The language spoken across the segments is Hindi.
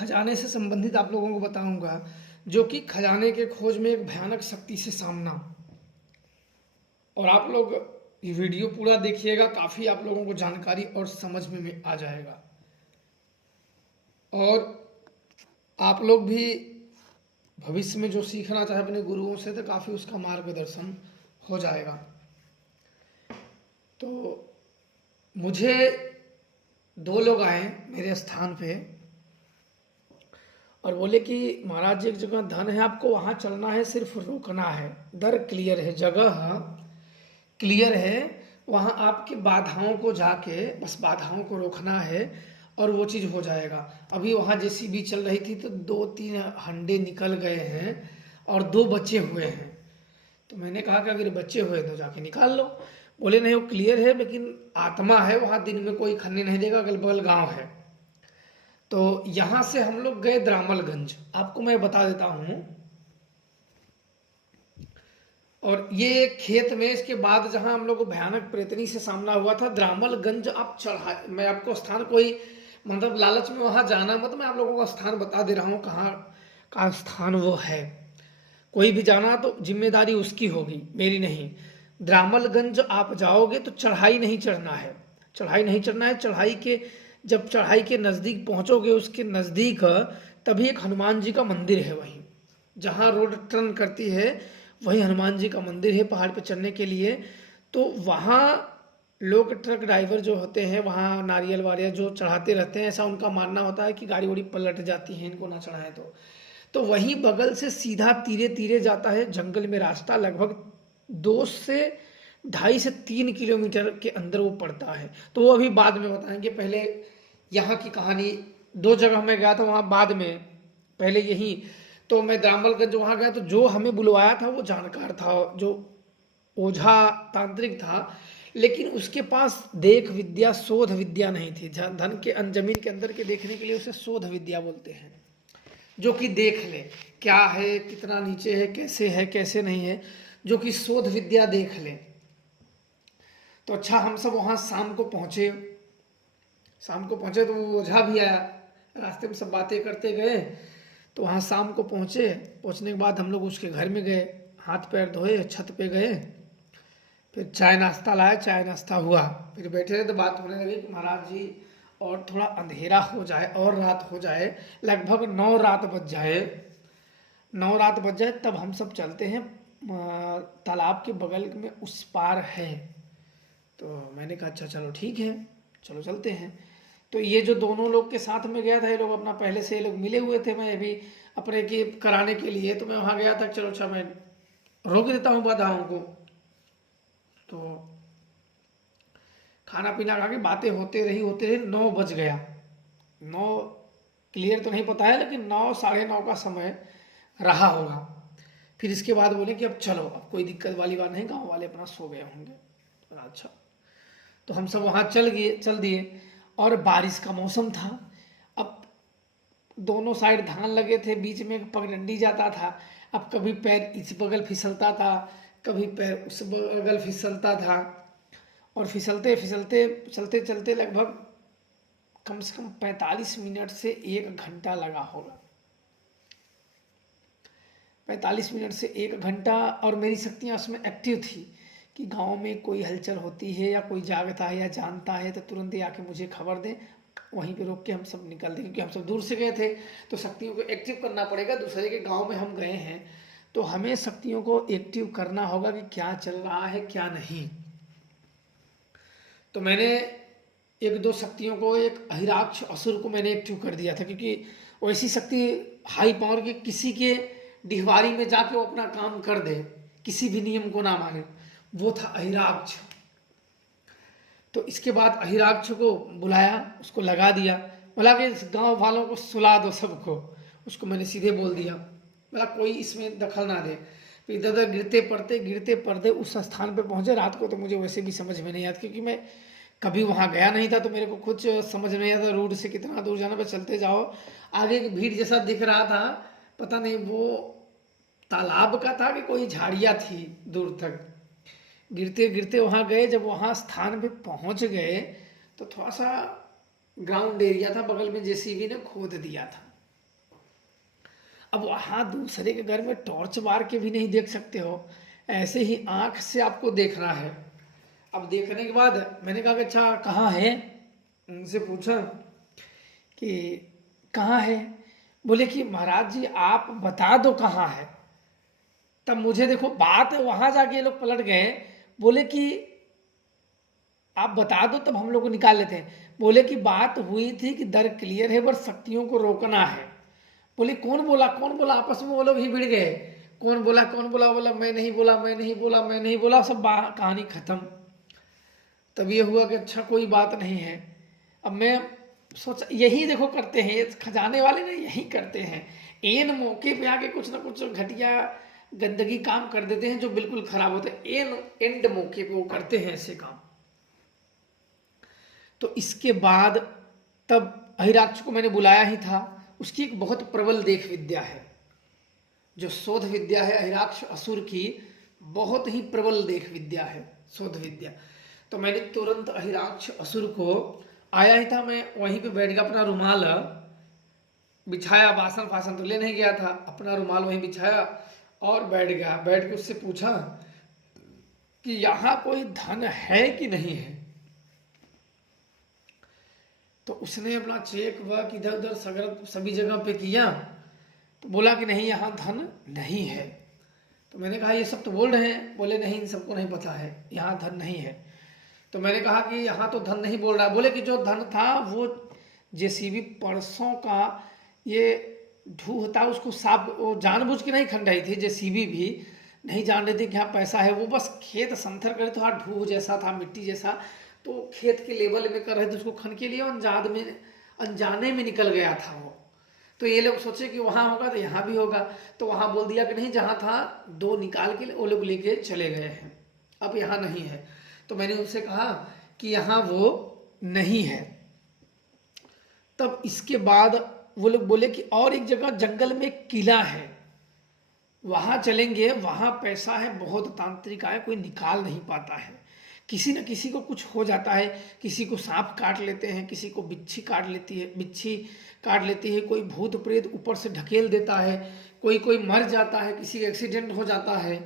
खजाने से संबंधित आप लोगों को बताऊंगा, जो कि खजाने के खोज में एक भयानक शक्ति से सामना। और आप लोग ये वीडियो पूरा देखिएगा, काफ़ी आप लोगों को जानकारी और समझ में आ जाएगा। और आप लोग भी भविष्य में जो सीखना चाहे अपने गुरुओं से, तो काफ़ी उसका मार्गदर्शन हो जाएगा। तो मुझे 2 लोग आए मेरे स्थान पे और बोले कि महाराज जी एक जगह धन है, आपको वहाँ चलना है, सिर्फ रोकना है, दर क्लियर है, जगह क्लियर है, वहाँ आपकी बाधाओं को जाके बस बाधाओं को रोकना है और वो चीज़ हो जाएगा। अभी वहाँ जेसीबी चल रही थी तो 2-3 हंडे निकल गए हैं और 2 बचे हुए हैं। तो मैंने कहा कि अगर बचे हुए तो जाके निकाल लो। बोले नहीं वो क्लियर है, लेकिन आत्मा है वहाँ, दिन में कोई खन्ने नहीं देगा, अगल बगल गाँव है। तो यहाँ से हम लोग गए द्रामलगंज, आपको मैं बता देता हूँ। और ये खेत में इसके बाद जहाँ हम लोग को भयानक प्रेतनी से सामना हुआ था, द्रामलगंज आप चढ़ा, मैं आपको स्थान कोई मतलब लालच में वहाँ जाना मत, मैं आप लोगों को स्थान बता दे रहा हूँ कहाँ का स्थान वो है। कोई भी जाना तो जिम्मेदारी उसकी होगी, मेरी नहीं। द्रामलगंज आप जाओगे तो चढ़ाई नहीं चढ़ना है, चढ़ाई नहीं चढ़ना है। चढ़ाई के जब चढ़ाई के नज़दीक पहुँचोगे, उसके नज़दीक तभी एक हनुमान जी का मंदिर है, वहीं जहाँ रोड टर्न करती है वही हनुमान जी का मंदिर है पहाड़ पे चढ़ने के लिए। तो वहाँ लोग ट्रक ड्राइवर जो होते हैं वहाँ नारियल वारियल जो चढ़ाते रहते हैं, ऐसा उनका मानना होता है कि गाड़ी वाड़ी पलट जाती है इनको ना चढ़ाएं तो वहीं बगल से सीधा धीरे धीरे जाता है जंगल में रास्ता, लगभग 2 से 2.5 से 3 किलोमीटर के अंदर वो पड़ता है। तो वो अभी बाद में बताएंगे, पहले यहाँ की कहानी। 2 जगह मैं गया था वहाँ बाद में, पहले यही। तो मैं द्रामलगंज वहाँ गया तो जो हमें बुलवाया था वो जानकार था, जो ओझा तांत्रिक था, लेकिन उसके पास देख विद्या शोध विद्या नहीं थी। धन के जमीन के अंदर के देखने के लिए उसे शोध विद्या बोलते हैं, जो कि देख ले क्या है, कितना नीचे है कैसे नहीं है, जो कि शोध विद्या देख ले। तो अच्छा, हम सब वहाँ शाम को पहुँचे तो वो ओझा भी आया, रास्ते में सब बातें करते गए। तो वहाँ शाम को पहुँचने के बाद हम लोग उसके घर में गए, हाथ पैर धोए, छत पे गए, फिर चाय नाश्ता लाया, चाय नाश्ता हुआ, फिर बैठे रहे तो बात होने लगी कि महाराज जी और थोड़ा अंधेरा हो जाए और रात हो जाए, लगभग 9 रात बज जाए, 9 रात बज जाए तब हम सब चलते हैं, तालाब के बगल में उस पार है। तो मैंने कहा अच्छा चलो ठीक है, चलो चलते हैं। तो ये जो दोनों लोग के साथ में गया था, ये लोग अपना पहले से ये लोग मिले हुए थे, मैं अभी अपने की कराने के लिए, तो मैं वहाँ गया था, चलो अच्छा मैं रोक देता हूँ बाधाओं को। तो खाना पीना खा के बातें होते रही 9 बज गया। 9 क्लियर तो नहीं पता है, लेकिन 9 9:30 का समय रहा होगा। फिर इसके बाद बोले कि अब चलो, अब कोई दिक्कत वाली बात नहीं, गांव वाले अपना सो गए होंगे। अच्छा, तो हम सब वहाँ चल दिए और बारिश का मौसम था। अब दोनों साइड धान लगे थे, बीच में एक पगडंडी जाता था। अब कभी पैर इस बगल फिसलता था, कभी पैर उस बगल फिसलता था, और फिसलते फिसलते चलते चलते लगभग कम से कम 45 मिनट से 1 घंटा लगा होगा। 45 मिनट से 1 घंटा। और मेरी शक्तियाँ उसमें एक्टिव थी कि गांव में कोई हलचल होती है या कोई जागता है या जानता है तो तुरंत ही आके मुझे खबर दें, वहीं पे रोक के हम सब निकल दें, क्योंकि हम सब दूर से गए थे तो शक्तियों को एक्टिव करना पड़ेगा। दूसरे के गांव में हम गए हैं तो हमें शक्तियों को एक्टिव करना होगा कि क्या चल रहा है क्या नहीं। तो मैंने 1-2 शक्तियों को, एक अहिराक्ष असुर को मैंने एक्टिव कर दिया था, क्योंकि वैसी शक्ति हाई पावर की किसी के डिहवारी में जाके वो अपना काम कर दे, किसी भी नियम को ना माने, वो था अहिराक्ष। तो इसके बाद अहिराक्ष को बुलाया, उसको लगा दिया, बोला कि गांव वालों को सुला दो सबको। उसको मैंने सीधे बोल दिया, बोला कोई इसमें दखल ना दे। फिर इधर उधर गिरते पड़ते उस स्थान पे पहुंचे। रात को तो मुझे वैसे भी समझ में नहीं आता, क्योंकि मैं कभी वहाँ गया नहीं था, तो मेरे को कुछ समझ नहीं आता रोड से कितना दूर जाना, बस चलते जाओ। आगे एक भीड़ जैसा दिख रहा था, पता नहीं वो तालाब का था कि कोई झाड़ियाँ थी दूर तक। गिरते गिरते वहाँ गए, जब वहाँ स्थान पे पहुँच गए तो थोड़ा सा ग्राउंड एरिया था, बगल में जेसीबी ने खोद दिया था। अब वहां दूसरे के घर में टॉर्च मार के भी नहीं देख सकते हो, ऐसे ही आंख से आपको देखना है। अब देखने के बाद मैंने कहा कि अच्छा कहाँ है, उनसे पूछा कि कहाँ है। बोले कि महाराज जी आप बता दो कहाँ है। तब मुझे देखो बात वहां जाके ये लोग पलट गए, बोले कि आप बता दो तब हम लोग को निकाल लेते हैं। बोले कि बात हुई थी कि दर क्लियर है पर शक्तियों को रोकना है। बोले कौन बोला कौन बोला, आपस में वो लोग ही भिड़ गए, कौन बोला कौन बोला, बोला मैं नहीं बोला मैं नहीं बोला मैं नहीं बोला, सब कहानी खत्म। तब ये हुआ कि अच्छा कोई बात नहीं है। अब मैं सोचा यही देखो करते हैं ये खजाने वाले ना, यही करते हैं, एन मौके पे आके कुछ ना कुछ घटिया गंदगी काम कर देते हैं जो बिल्कुल खराब होते हैं, एन एंड मौके पे वो करते हैं ऐसे काम। तो इसके बाद तब अहिराक्ष को मैंने बुलाया ही था। उसकी एक बहुत प्रबल देख विद्या है, जो शोध विद्या है अहिराक्ष असुर की, बहुत ही प्रबल देख विद्या है शोध विद्या। तो मैंने तुरंत अहिराक्ष असुर को, आया ही था मैं वहीं पे बैठ गया, अपना रुमाल बिछाया, बासन फासन तो ले नहीं गया था, अपना रुमाल वहीं बिछाया और बैठ गया। बैठ के उससे पूछा कि यहाँ कोई धन है कि नहीं है। तो उसने अपना चेक वर्क इधर उधर सगर सभी जगह पे किया, तो बोला कि नहीं यहाँ धन नहीं है। तो मैंने कहा ये सब तो बोल रहे हैं, बोले नहीं इन सबको नहीं पता है यहाँ धन नहीं है। तो मैंने कहा कि यहाँ तो धन नहीं बोल रहा है। बोले कि जो धन था वो जेसीबी परसों का ये ढूह था उसको साफ, वो जानबूझ के नहीं खन रही थी, जेसीबी भी नहीं जान रही थी कि यहाँ पैसा है, वो बस खेत समथर करे तो ढूह जैसा था मिट्टी जैसा, तो खेत के लेवल में कर रहे थे उसको खन के लिए, अनजाने में निकल गया था वो। तो ये लोग सोचे कि वहाँ होगा तो यहाँ भी होगा, तो वहाँ बोल दिया कि नहीं जहाँ था दो निकाल के वो लोग लेके चले गए हैं, अब यहाँ नहीं है। तो मैंने उनसे कहा कि यहाँ वो नहीं है। तब इसके बाद वो लोग बोले कि और एक जगह जंगल में एक किला है, वहां चलेंगे, वहां पैसा है बहुत, तांत्रिक है कोई निकाल नहीं पाता है, किसी न किसी को कुछ हो जाता है, किसी को सांप काट लेते हैं, किसी को बिच्छी काट लेती है, कोई भूत प्रेत ऊपर से ढकेल देता है, कोई कोई मर जाता है, किसी का एक्सीडेंट हो जाता है।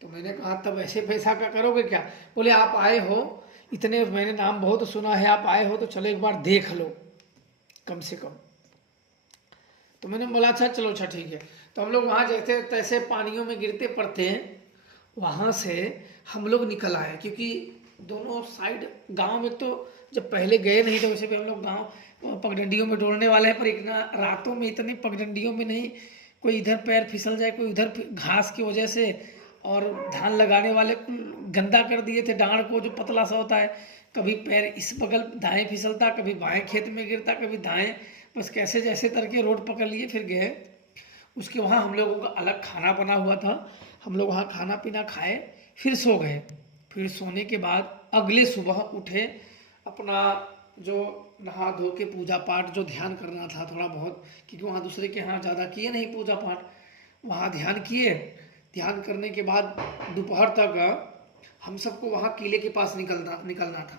तो मैंने कहा तब ऐसे पैसा का करोगे क्या। बोले आप आए हो इतने, मैंने नाम बहुत सुना है, आप आए हो तो चलो एक बार देख लो कम से कम। तो मैंने बोला अच्छा चलो अच्छा ठीक है। तो हम लोग वहाँ जैसे तैसे पानियों में गिरते पड़ते हैं, वहाँ से हम लोग निकल आए, क्योंकि दोनों साइड गांव में तो जब पहले गए नहीं थे वैसे भी हम लोग गांव पगडंडियों में डोलने वाले हैं, पर इतना रातों में इतने पगडंडियों में नहीं, कोई इधर पैर फिसल जाए कोई उधर, घास की वजह से, और धान लगाने वाले गंदा कर दिए थे डांड को जो पतला सा होता है, कभी पैर इस बगल दाएं फिसलता, कभी बाएं खेत में गिरता, कभी दाएं, बस कैसे जैसे करके रोड पकड़ लिए फिर गए। उसके वहाँ हम लोगों का अलग खाना बना हुआ था, हम लोग वहाँ खाना पीना खाए, फिर सो गए। फिर सोने के बाद अगले सुबह उठे, अपना जो नहा धो के पूजा पाठ जो ध्यान करना था थोड़ा बहुत, क्योंकि वहाँ दूसरे के यहाँ ज़्यादा किए नहीं पूजा पाठ, वहाँ ध्यान किए। ध्यान करने के बाद दोपहर तक हम सबको वहाँ किले के पास निकलना था।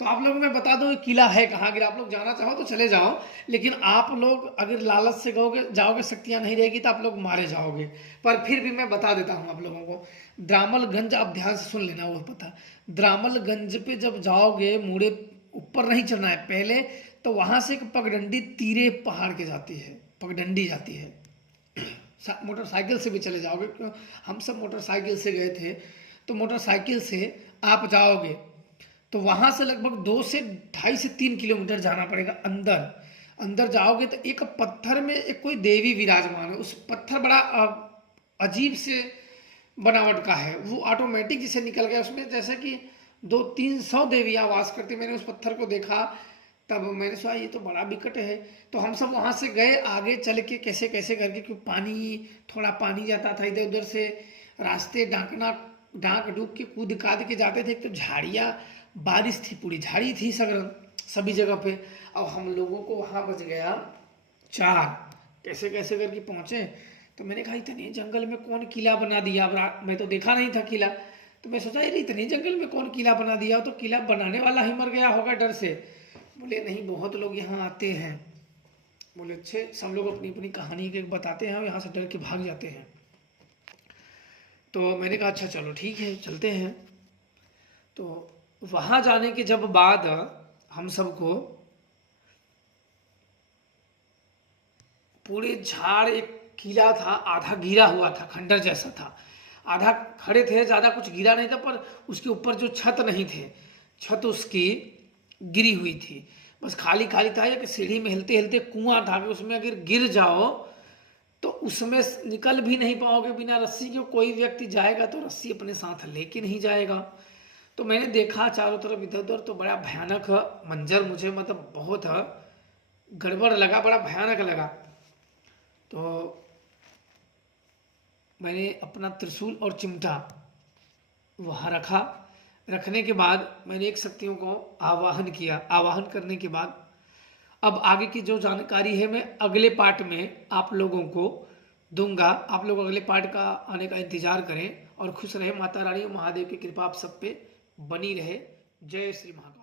तो आप लोगों को मैं बता दूं किला है कहाँ, अगर आप लोग जाना चाहो तो चले जाओ, लेकिन आप लोग अगर लालच से जाओगे शक्तियाँ नहीं रहेगी तो आप लोग मारे जाओगे। पर फिर भी मैं बता देता हूँ आप लोगों को, द्रामलगंज आप ध्यान से सुन लेना, वो पता, द्रामलगंज पे जब जाओगे मुड़े ऊपर नहीं चढ़ना है पहले, तो वहाँ से एक पगडंडी तीरे पहाड़ के जाती है, पगडंडी जाती है। मोटरसाइकिल से भी चले जाओगे, क्यों हम सब मोटरसाइकिल से गए थे, तो मोटरसाइकिल से आप जाओगे तो वहां से लगभग 2 से 2.5 से 3 किलोमीटर जाना पड़ेगा अंदर जाओगे तो एक पत्थर में एक कोई देवी विराजमान है। उस पत्थर बड़ा अजीब से बनावट का है, वो ऑटोमेटिक जिसे निकल गया उसमें, जैसे कि 200-300 देवियां वास करती। मैंने उस पत्थर को देखा, तब मैंने सोचा ये तो बड़ा विकट है। तो हम सब वहां से गए आगे चल के, कैसे कैसे करके, क्योंकि थोड़ा पानी जाता था इधर उधर से, रास्ते डांक डूक के कूद काद के जाते थे। एक तो झाड़ियाँ, बारिश थी, पूरी झाड़ी थी सगरन सभी जगह पे। अब हम लोगों को वहाँ बच गया 4, कैसे कैसे करके पहुँचे। तो मैंने कहा इतने जंगल में कौन किला बना दिया, अब मैं तो देखा नहीं था किला, तो मैं सोचा यार इतने जंगल में कौन किला बना दिया, तो किला बनाने वाला ही मर गया होगा डर से। बोले नहीं बहुत लोग यहाँ आते हैं, बोले अच्छे, सब लोग अपनी अपनी कहानी के बताते हैं और यहाँ से डर के भाग जाते हैं। तो मैंने कहा अच्छा चलो ठीक है चलते हैं। तो वहाँ जाने के जब बाद हम सबको पूरे झाड़, एक किला था आधा गिरा हुआ था, खंडर जैसा था, आधा खड़े थे, ज़्यादा कुछ गिरा नहीं था, पर उसके ऊपर जो छत नहीं थे, छत उसकी गिरी हुई थी, बस खाली खाली था। एक सीढ़ी में हिलते हिलते कुआं था कि उसमें अगर गिर जाओ तो उसमें निकल भी नहीं पाओगे बिना रस्सी के। कोई व्यक्ति जाएगा तो रस्सी अपने साथ लेके नहीं जाएगा। तो मैंने देखा चारों तरफ इधर उधर, तो बड़ा भयानक मंजर मुझे, मतलब बहुत गड़बड़ लगा, बड़ा भयानक लगा। तो मैंने अपना त्रिशूल और चिमटा वहाँ रखा। रखने के बाद मैंने एक शक्तियों को आवाहन किया। आवाहन करने के बाद अब आगे की जो जानकारी है मैं अगले पार्ट में आप लोगों को दूंगा। आप लोग अगले पार्ट का आने का इंतजार करें और खुश रहे। माता रानी महादेव की कृपा आप सब पे बनी रहे। जय श्री महाकाल।